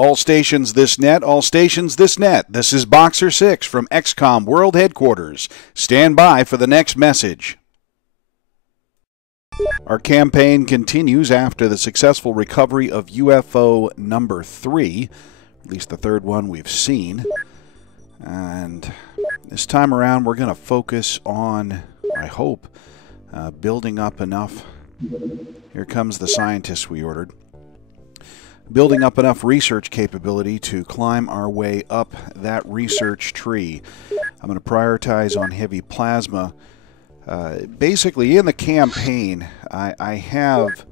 All stations this net, all stations this net. This is Boxer 6 from XCOM World Headquarters. Stand by for the next message. Our campaign continues after the successful recovery of UFO number 3, at least the third one we've seen. And this time around we're going to focus on, I hope, building up enough. Here comes the scientists we ordered. Building up enough research capability to climb our way up that research tree. I'm going to prioritize on heavy plasma. Basically, in the campaign, I have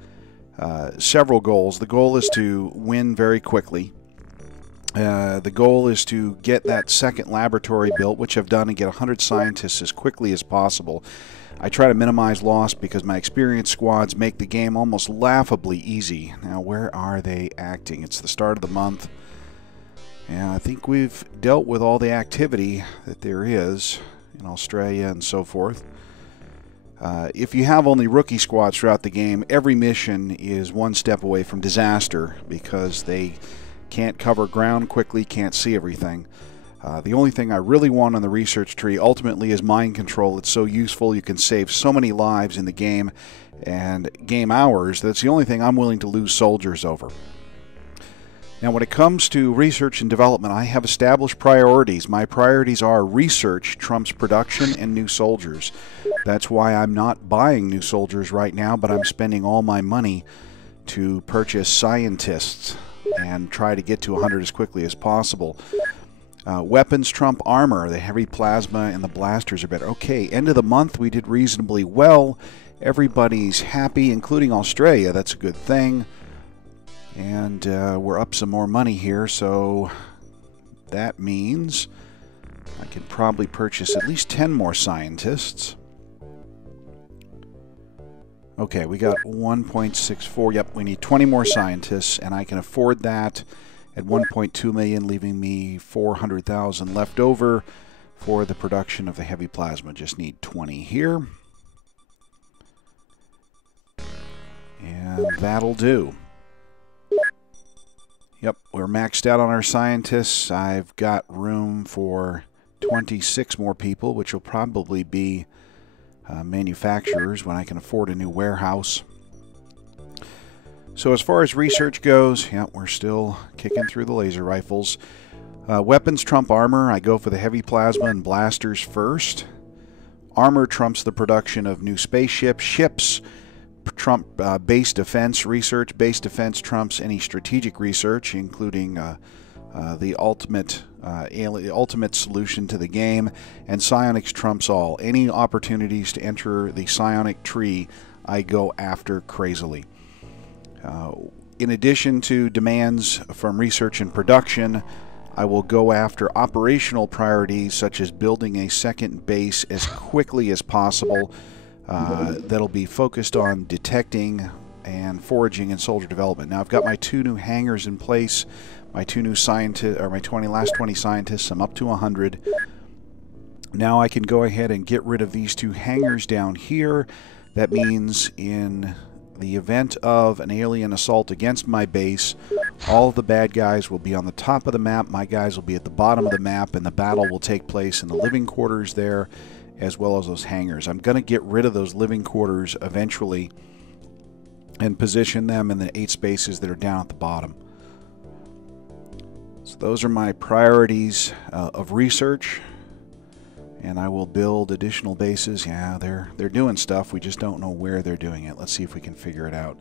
several goals. The goal is to win very quickly. The goal is to get that second laboratory built, which I've done, and get 100 scientists as quickly as possible. I try to minimize loss because my experienced squads make the game almost laughably easy. Now, where are they acting? It's the start of the month. And I think we've dealt with all the activity that there is in Australia and so forth. If you have only rookie squads throughout the game, every mission is one step away from disaster because they can't cover ground quickly, can't see everything. The only thing I really want on the research tree ultimately is mind control. It's so useful. You can save so many lives in the game and game hours. That's the only thing I'm willing to lose soldiers over. Now, when it comes to research and development, I have established priorities. My priorities are research trumps production and new soldiers. That's why I'm not buying new soldiers right now, but I'm spending all my money to purchase scientists and try to get to 100 as quickly as possible. Weapons trump armor. The heavy plasma and the blasters are better. Okay, end of the month we did reasonably well. Everybody's happy, including Australia. That's a good thing. And we're up some more money here, so that means I can probably purchase at least 10 more scientists. Okay, we got 1.64. Yep, we need 20 more scientists, and I can afford that at 1.2 million, leaving me 400,000 left over for the production of the heavy plasma. Just need 20 here. And that'll do. Yep, we're maxed out on our scientists. I've got room for 26 more people, which will probably be manufacturers when I can afford a new warehouse. So as far as research goes, yeah, we're still kicking through the laser rifles. Weapons trump armor. I go for the heavy plasma and blasters first. Armor trumps the production of new spaceships. Ships trump base defense research. Base defense trumps any strategic research, including the ultimate solution to the game. And psionics trumps all. Any opportunities to enter the psionic tree, I go after crazily. In addition to demands from research and production, I will go after operational priorities such as building a second base as quickly as possible. That'll be focused on detecting and foraging and soldier development. Now I've got my 2 new hangars in place, my 2 new scientists, or my last 20 scientists. I'm up to 100. Now I can go ahead and get rid of these 2 hangars down here. That means in the event of an alien assault against my base, all of the bad guys will be on the top of the map, my guys will be at the bottom of the map, and the battle will take place in the living quarters there, as well as those hangars. I'm going to get rid of those living quarters eventually and position them in the 8 spaces that are down at the bottom. So those are my priorities of research. And I will build additional bases. Yeah, they're doing stuff. We just don't know where they're doing it. Let's see if we can figure it out.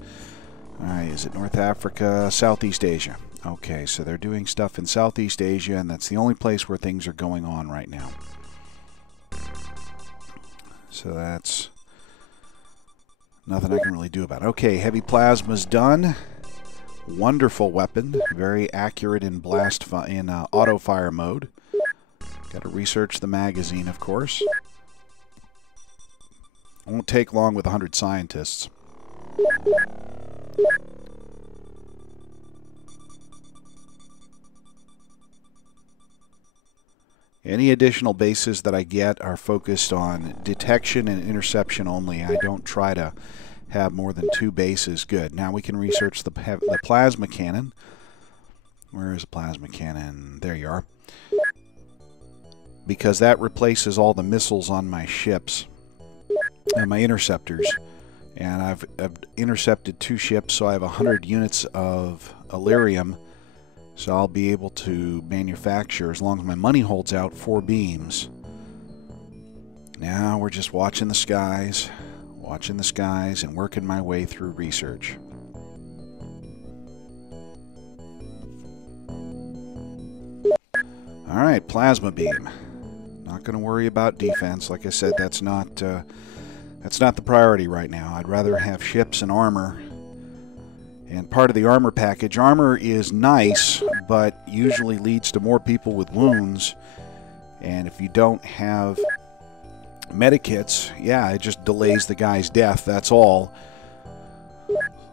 All right, is it North Africa, Southeast Asia? Okay, so they're doing stuff in Southeast Asia, and that's the only place where things are going on right now. So that's nothing I can really do about it. Okay, heavy plasma's done. Wonderful weapon. Very accurate in auto fire mode. Got to research the magazine, of course. It won't take long with 100 scientists. Any additional bases that I get are focused on detection and interception only. I don't try to have more than 2 bases. Good. Now we can research the plasma cannon. Where is the plasma cannon? There you are. Because that replaces all the missiles on my ships and my interceptors. And I've intercepted 2 ships, so I have 100 units of Elerium. So I'll be able to manufacture, as long as my money holds out, 4 beams. Now we're just watching the skies, and working my way through research. Alright, plasma beam. Not going to worry about defense. Like I said, that's not the priority right now. I'd rather have ships and armor. And part of the armor package, armor is nice, but usually leads to more people with wounds. And if you don't have medikits, yeah, it just delays the guy's death, that's all.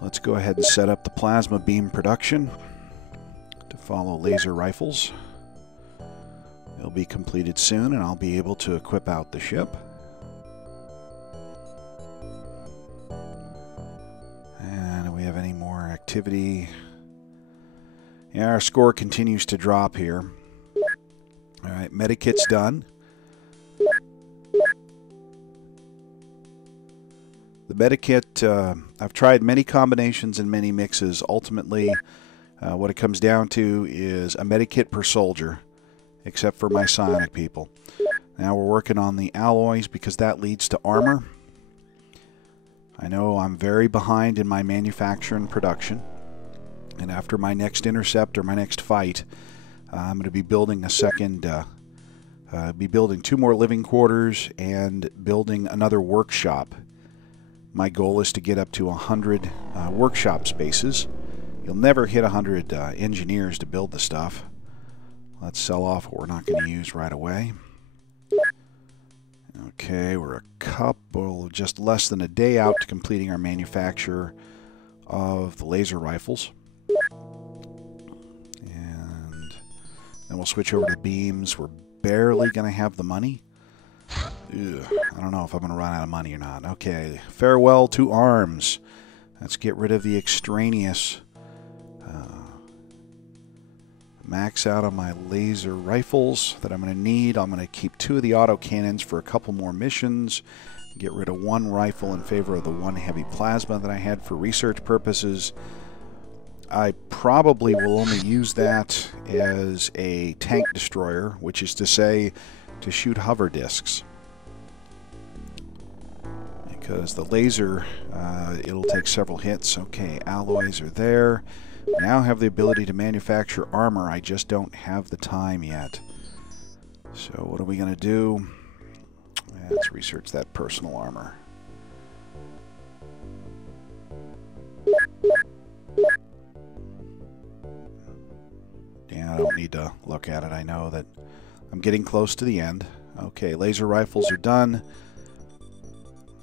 Let's go ahead and set up the plasma beam production to follow laser rifles. They'll be completed soon, and I'll be able to equip out the ship. And do we have any more activity? Yeah, our score continues to drop here. Alright, medikit's done. The medikit, I've tried many combinations and many mixes. Ultimately, what it comes down to is a medikit per soldier, except for my psionic people. Now we're working on the alloys because that leads to armor. I know I'm very behind in my manufacture and production. And after my next intercept or my next fight, I'm going to be building a second, be building 2 more living quarters and building another workshop. My goal is to get up to 100 workshop spaces. You'll never hit 100 engineers to build the stuff. Let's sell off what we're not going to use right away. Okay, we're a couple, just less than a day out to completing our manufacture of the laser rifles. And then we'll switch over to beams. We're barely going to have the money. Ugh, I don't know if I'm going to run out of money or not. Okay, farewell to arms. Let's get rid of the extraneous. Max out on my laser rifles that I'm going to need. I'm going to keep 2 of the autocannons for a couple more missions. Get rid of 1 rifle in favor of the 1 heavy plasma that I had for research purposes. I probably will only use that as a tank destroyer, which is to say, to shoot hover discs. Because the laser, it'll take several hits. Okay, alloys are there. Now have the ability to manufacture armor. I just don't have the time yet. So what are we going to do? Let's research that personal armor. Yeah, I don't need to look at it. I know that I'm getting close to the end. Okay, laser rifles are done.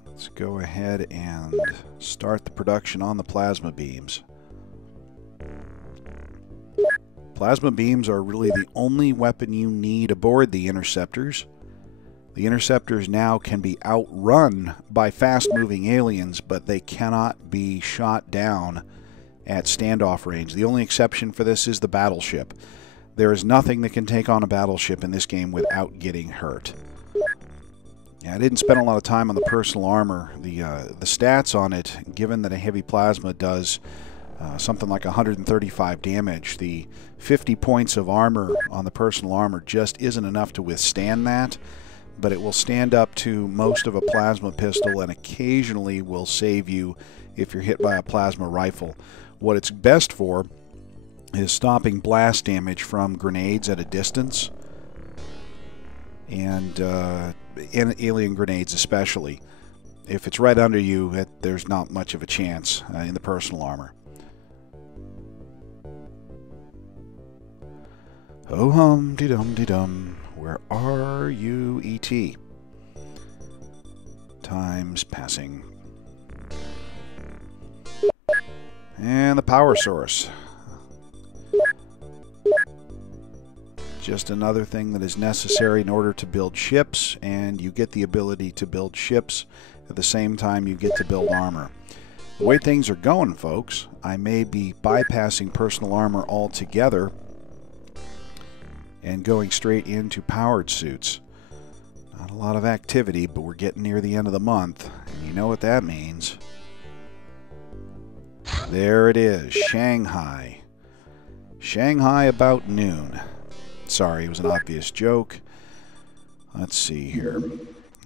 Let's go ahead and start the production on the plasma beams. Plasma beams are really the only weapon you need aboard the interceptors. The interceptors now can be outrun by fast-moving aliens, but they cannot be shot down at standoff range. The only exception for this is the battleship. There is nothing that can take on a battleship in this game without getting hurt. Yeah, I didn't spend a lot of time on the personal armor. The stats on it, given that a heavy plasma does something like 135 damage, the 50 points of armor on the personal armor just isn't enough to withstand that, but it will stand up to most of a plasma pistol and occasionally will save you if you're hit by a plasma rifle. What it's best for is stopping blast damage from grenades at a distance, and alien grenades especially. If it's right under you, there's not much of a chance in the personal armor. Oh hum de dum de dum. Where are you, E.T.? Time's passing. And the power source. Just another thing that is necessary in order to build ships, and you get the ability to build ships at the same time you get to build armor. The way things are going, folks, I may be bypassing personal armor altogether and going straight into powered suits. Not a lot of activity, but we're getting near the end of the month, and you know what that means. There it is, Shanghai. Shanghai about noon. Sorry, it was an obvious joke. Let's see here.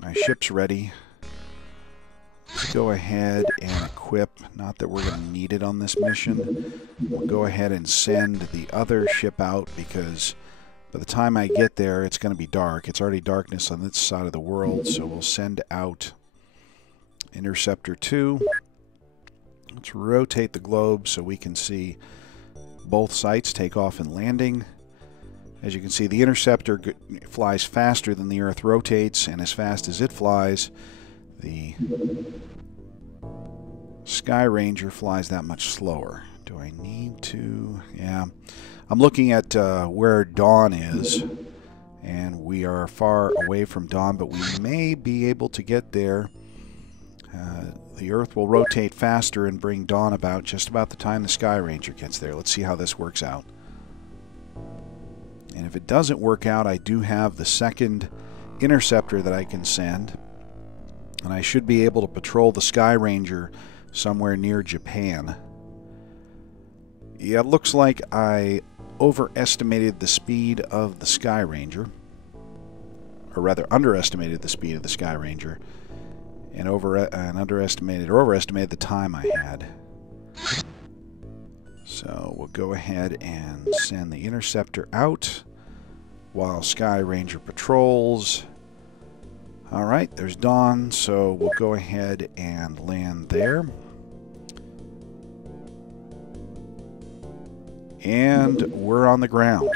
My ship's ready. Let's go ahead and equip. Not that we're going to need it on this mission. We'll go ahead and send the other ship out because by the time I get there, it's going to be dark. It's already darkness on this side of the world, so we'll send out Interceptor 2. Let's rotate the globe so we can see both sites take off and landing. As you can see, the Interceptor flies faster than the Earth rotates, and as fast as it flies, the Sky Ranger flies that much slower. Do I need to? Yeah. I'm looking at where dawn is, and we are far away from dawn, but we may be able to get there. The Earth will rotate faster and bring dawn about just about the time the Sky Ranger gets there. Let's see how this works out. And if it doesn't work out, I do have the second Interceptor that I can send, and I should be able to patrol the Sky Ranger somewhere near Japan. Yeah, it looks like I overestimated the speed of the Sky Ranger, or rather underestimated the speed of the Sky Ranger, and underestimated or overestimated the time I had. So we'll go ahead and send the Interceptor out while Sky Ranger patrols. Alright, there's dawn, so we'll go ahead and land there. And we're on the ground.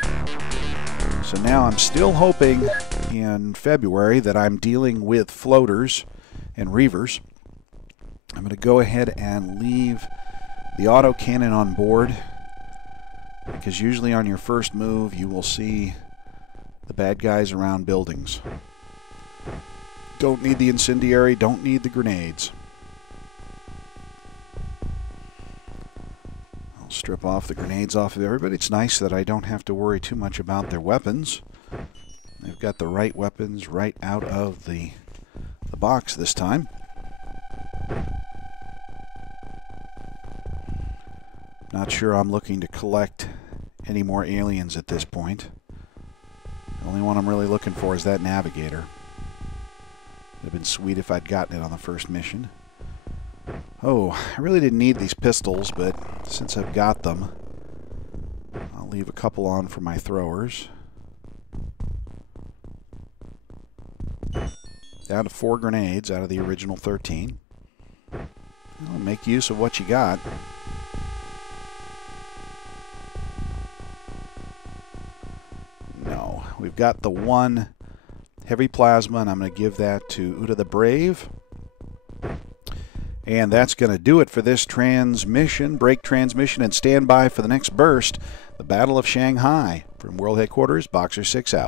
So now I'm still hoping in February that I'm dealing with floaters and reavers. I'm going to go ahead and leave the autocannon on board, because usually on your first move you will see the bad guys around buildings. Don't need the incendiary, don't need the grenades. I'll strip off the grenades off of everybody. It's nice that I don't have to worry too much about their weapons. They've got the right weapons right out of the box this time. Not sure I'm looking to collect any more aliens at this point. The only one I'm really looking for is that navigator. It would have been sweet if I'd gotten it on the first mission. Oh, I really didn't need these pistols, but since I've got them, I'll leave a couple on for my throwers. Down to 4 grenades out of the original 13. Well, make use of what you got. No, we've got the one heavy plasma, and I'm going to give that to Uta the Brave. And that's going to do it for this transmission. Break transmission and stand by for the next burst. The Battle of Shanghai. From World Headquarters, Boxer 6 out.